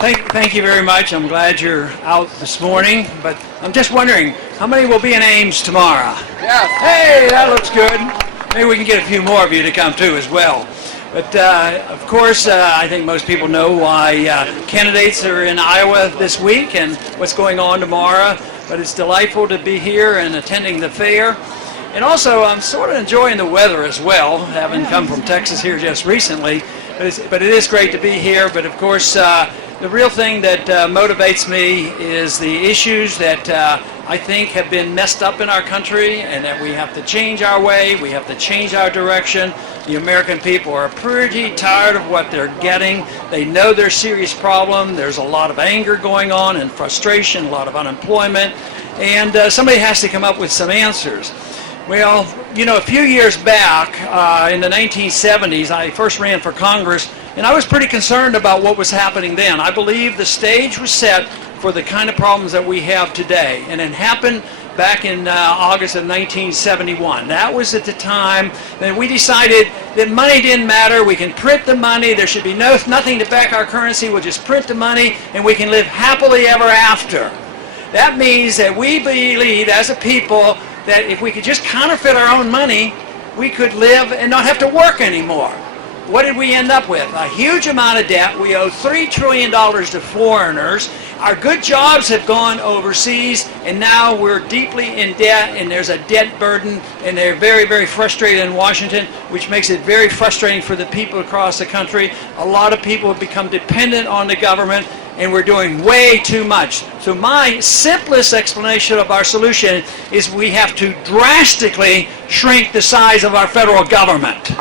Thank you very much. I'm glad you're out this morning, but I'm just wondering, how many will be in Ames tomorrow? Yes. Hey, that looks good. Maybe we can get a few more of you to come too as well. But of course, I think most people know why candidates are in Iowa this week and what's going on tomorrow. But it's delightful to be here and attending the fair. And also, I'm sort of enjoying the weather as well, having come from Texas here just recently. But it is great to be here. But of course, the real thing that motivates me is the issues that I think have been messed up in our country, and that we have to change our way, we have to change our direction. The American people are pretty tired of what they're getting. They know there's a serious problem. There's a lot of anger going on and frustration, a lot of unemployment, and somebody has to come up with some answers. Well, you know, a few years back, in the 1970s, I first ran for Congress, and I was pretty concerned about what was happening then. I believe the stage was set for the kind of problems that we have today, and it happened back in August of 1971. That was at the time that we decided that money didn't matter. We can print the money. There should be nothing to back our currency. We'll just print the money, and we can live happily ever after. That means that we believe as a people that if we could just counterfeit our own money, we could live and not have to work anymore. What did we end up with? A huge amount of debt. We owe $3 trillion to foreigners. Our good jobs have gone overseas, and now we're deeply in debt, and there's a debt burden, and they're very, very frustrated in Washington, which makes it very frustrating for the people across the country. A lot of people have become dependent on the government, and we're doing way too much. So my simplest explanation of our solution is we have to drastically shrink the size of our federal government.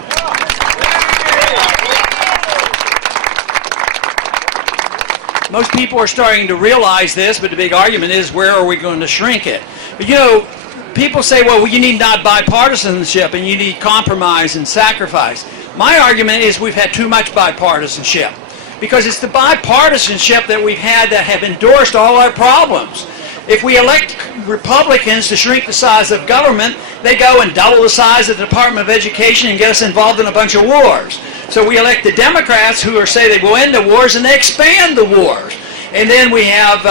Most people are starting to realize this, but the big argument is, where are we going to shrink it? But you know, people say, well, you need not bipartisanship and you need compromise and sacrifice. My argument is we've had too much bipartisanship, because it's the bipartisanship that we've had that have endorsed all our problems. If we elect Republicans to shrink the size of government, they go and double the size of the Department of Education and get us involved in a bunch of wars. So we elect the Democrats who say they will end the wars, and they expand the wars. And then we have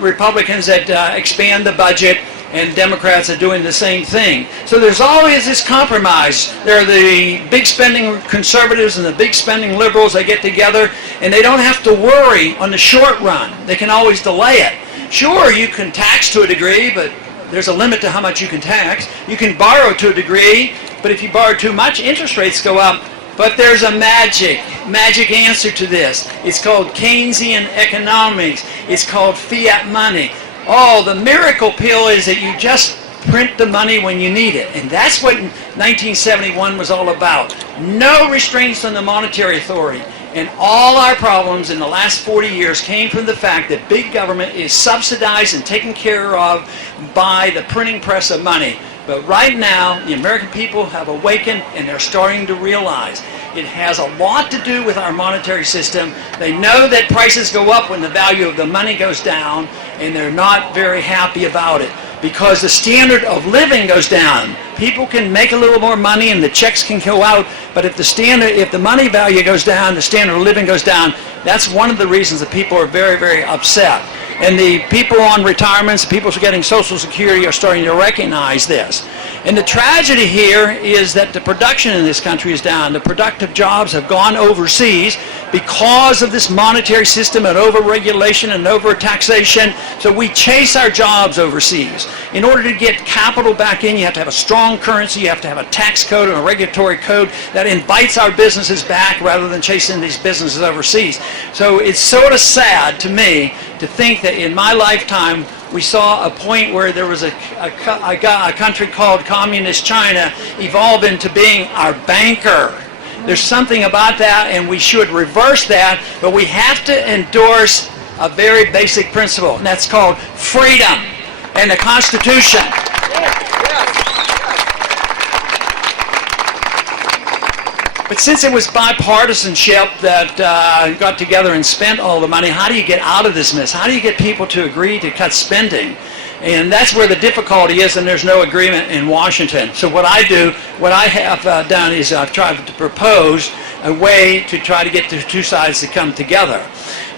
Republicans that expand the budget, and Democrats are doing the same thing. So there's always this compromise. There are the big spending conservatives and the big spending liberals. They get together, and they don't have to worry on the short run. They can always delay it. Sure, you can tax to a degree, but there's a limit to how much you can tax. You can borrow to a degree, but if you borrow too much, interest rates go up. But there's a magic answer to this. It's called Keynesian economics. It's called fiat money. Oh, the miracle pill is that you just print the money when you need it. And that's what 1971 was all about. No restraints on the monetary authority. And all our problems in the last 40 years came from the fact that big government is subsidized and taken care of by the printing press of money. But right now, the American people have awakened, and they're starting to realize it has a lot to do with our monetary system. They know that prices go up when the value of the money goes down, and they're not very happy about it because the standard of living goes down. People can make a little more money and the checks can go out, but if the money value goes down, the standard of living goes down. That's one of the reasons that people are very, very upset. And the people on retirements, people who are getting Social Security are starting to recognize this. And the tragedy here is that the production in this country is down. The productive jobs have gone overseas because of this monetary system and over-regulation and over-taxation. So we chase our jobs overseas. In order to get capital back in, you have to have a strong currency, you have to have a tax code and a regulatory code that invites our businesses back rather than chasing these businesses overseas. So it's sort of sad to me to think that in my lifetime we saw a point where there was a country called Communist China evolve into being our banker. There's something about that, and we should reverse that, but we have to endorse a very basic principle, and that's called freedom and the Constitution. But since it was bipartisanship that got together and spent all the money, how do you get out of this mess? How do you get people to agree to cut spending? And that's where the difficulty is, and there's no agreement in Washington. So what I have done is I've tried to propose a way to try to get the two sides to come together.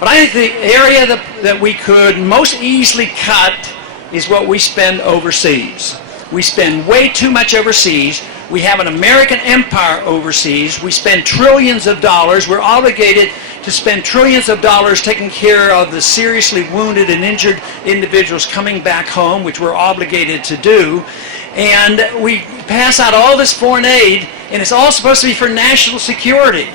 But I think the area that we could most easily cut is what we spend overseas. We spend way too much overseas. We have an American empire overseas. We spend trillions of dollars. We're obligated to spend trillions of dollars taking care of the seriously wounded and injured individuals coming back home, which we're obligated to do. And we pass out all this foreign aid, and it's all supposed to be for national security.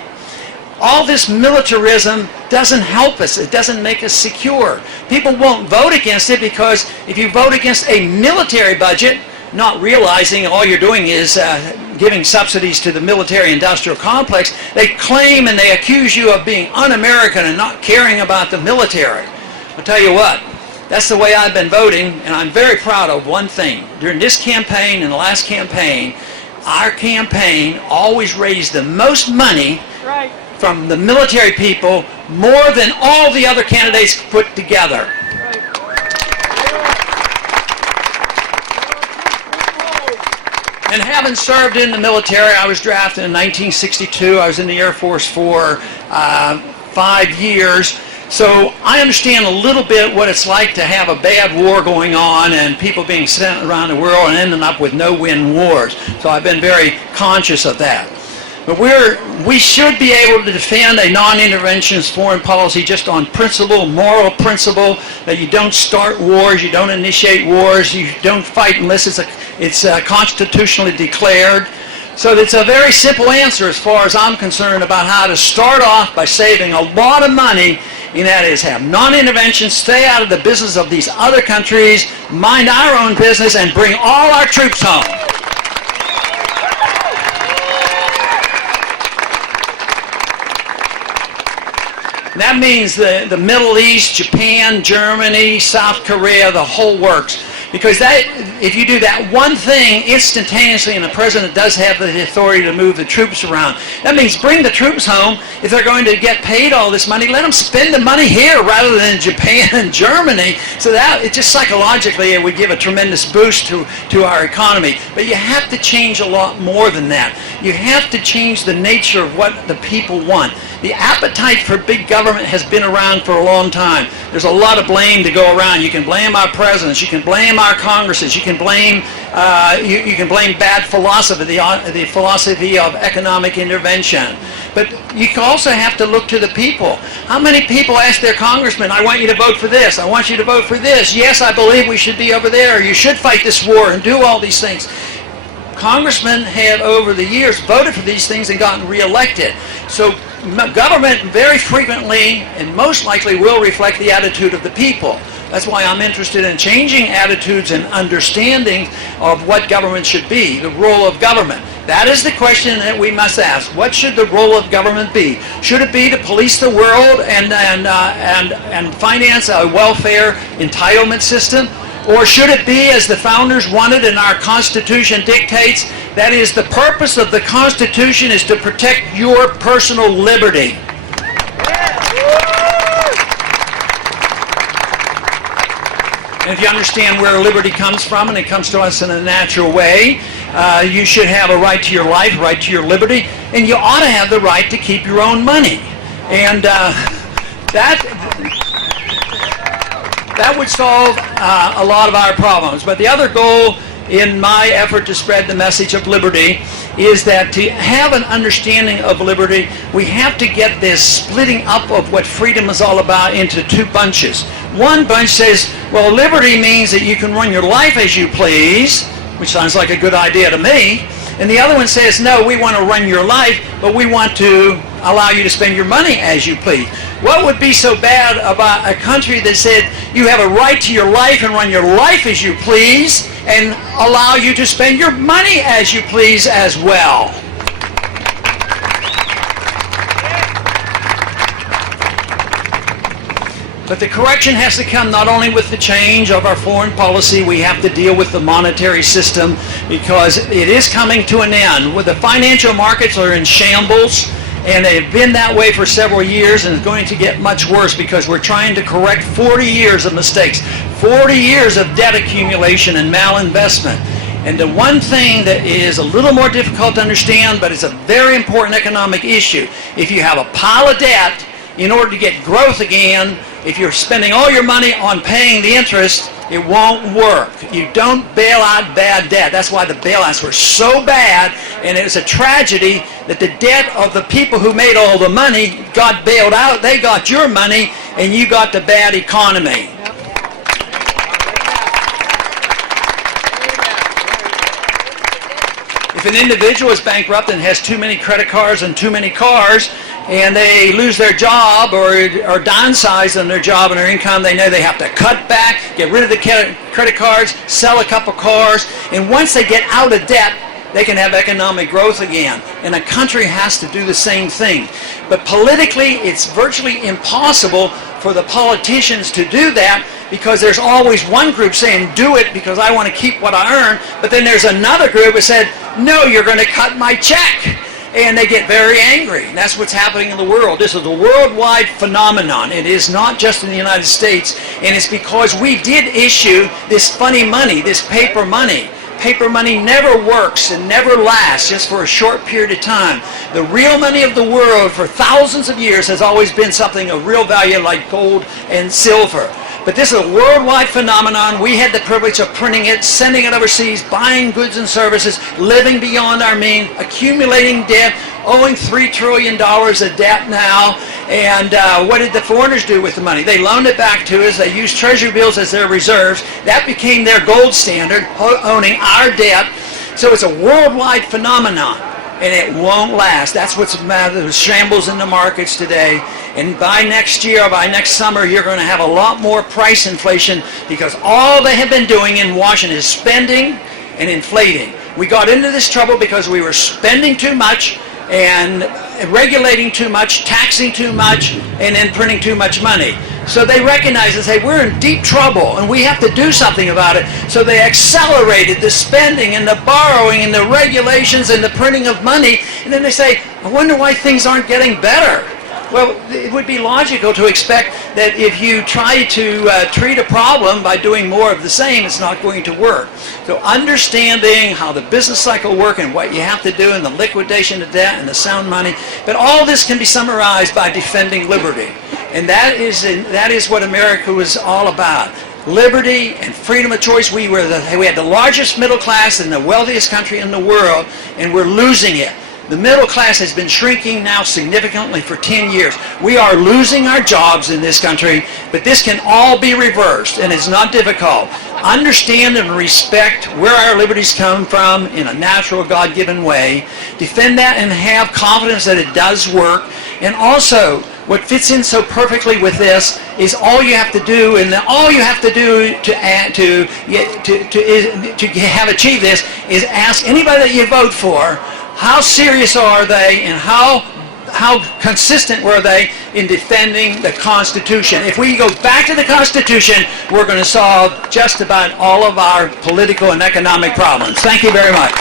All this militarism doesn't help us. It doesn't make us secure. People won't vote against it because if you vote against a military budget, not realizing all you're doing is giving subsidies to the military-industrial complex, they claim and they accuse you of being un-American and not caring about the military. I'll tell you what, that's the way I've been voting, and I'm very proud of one thing. During this campaign and the last campaign, our campaign always raised the most money from the military people, more than all the other candidates put together. And having served in the military, I was drafted in 1962. I was in the Air Force for 5 years. So I understand a little bit what it's like to have a bad war going on and people being sent around the world and ending up with no-win wars. So I've been very conscious of that. But we should be able to defend a non-interventionist foreign policy just on principle, moral principle, that you don't start wars, you don't initiate wars, you don't fight unless it's constitutionally declared. So it's a very simple answer as far as I'm concerned about how to start off by saving a lot of money, and that is have non-intervention, stay out of the business of these other countries, mind our own business, and bring all our troops home. That means the Middle East, Japan, Germany, South Korea, the whole works. Because if you do that one thing instantaneously, and the president does have the authority to move the troops around, that means bring the troops home. If they're going to get paid all this money, let them spend the money here rather than in Japan and Germany. So that it just psychologically it would give a tremendous boost to our economy. But you have to change a lot more than that. You have to change the nature of what the people want. The appetite for big government has been around for a long time. There's a lot of blame to go around. You can blame our presidents. You can blame our Congresses. You can blame bad philosophy, the philosophy of economic intervention. But you also have to look to the people. How many people ask their congressman, I want you to vote for this. I want you to vote for this. Yes, I believe we should be over there. You should fight this war and do all these things. Congressmen have over the years voted for these things and gotten reelected. So government very frequently and most likely will reflect the attitude of the people. That's why I'm interested in changing attitudes and understanding of what government should be, the role of government. That is the question that we must ask. What should the role of government be? Should it be to police the world and finance a welfare entitlement system? Or should it be, as the founders wanted and our Constitution dictates, that is, the purpose of the Constitution is to protect your personal liberty. And if you understand where liberty comes from, and it comes to us in a natural way, you should have a right to your life, right to your liberty, and you ought to have the right to keep your own money. And that would solve a lot of our problems. But the other goal in my effort to spread the message of liberty is that to have an understanding of liberty, we have to get this splitting up of what freedom is all about into two bunches. One bunch says, well, liberty means that you can run your life as you please, which sounds like a good idea to me. And the other one says, no, we want to run your life, but we want to allow you to spend your money as you please. What would be so bad about a country that said you have a right to your life and run your life as you please and allow you to spend your money as you please as well? But the correction has to come not only with the change of our foreign policy, we have to deal with the monetary system because it is coming to an end. The financial markets are in shambles, and they've been that way for several years, and it's going to get much worse because we're trying to correct 40 years of mistakes, 40 years of debt accumulation and malinvestment. And the one thing that is a little more difficult to understand, but it's a very important economic issue, if you have a pile of debt in order to get growth again, if you're spending all your money on paying the interest, it won't work. You don't bail out bad debt. That's why the bailouts were so bad, and it was a tragedy that the debt of the people who made all the money got bailed out. They got your money, and you got the bad economy. If an individual is bankrupt and has too many credit cards and too many cars, and they lose their job or downsize on their job and their income, they know they have to cut back, get rid of the credit cards, sell a couple cars, and once they get out of debt, they can have economic growth again. And a country has to do the same thing. But politically, it's virtually impossible for the politicians to do that, because there's always one group saying, do it because I want to keep what I earn, but then there's another group that said, no, you're going to cut my check. And they get very angry. And that's what's happening in the world. This is a worldwide phenomenon. It is not just in the United States, and it's because we did issue this funny money, this paper money. Paper money never works and never lasts, just for a short period of time. The real money of the world for thousands of years has always been something of real value, like gold and silver. But this is a worldwide phenomenon. We had the privilege of printing it, sending it overseas, buying goods and services, living beyond our means, accumulating debt, owing $3 trillion of debt now. And what did the foreigners do with the money? They loaned it back to us. They used treasury bills as their reserves. That became their gold standard, owning our debt. So it's a worldwide phenomenon, and it won't last. That's what's the matter with shambles in the markets today. And by next year, or by next summer, you're going to have a lot more price inflation, because all they have been doing in Washington is spending and inflating. We got into this trouble because we were spending too much and regulating too much, taxing too much, and then printing too much money. So they recognize and say, we're in deep trouble and we have to do something about it. So they accelerated the spending and the borrowing and the regulations and the printing of money. And then they say, I wonder why things aren't getting better. Well, it would be logical to expect that if you try to treat a problem by doing more of the same, it's not going to work. So understanding how the business cycle works and what you have to do, and the liquidation of debt and the sound money, but all this can be summarized by defending liberty. And that is what America was all about. Liberty and freedom of choice. We had the largest middle class and the wealthiest country in the world, and we're losing it. The middle class has been shrinking now significantly for 10 years. We are losing our jobs in this country, but this can all be reversed, and it's not difficult. Understand and respect where our liberties come from in a natural, God-given way. Defend that and have confidence that it does work. And also, what fits in so perfectly with this is all you have to do, and all you have to do to have achieved this is ask anybody that you vote for, how serious are they and how consistent were they in defending the Constitution. If we go back to the Constitution, we're going to solve just about all of our political and economic problems. Thank you very much.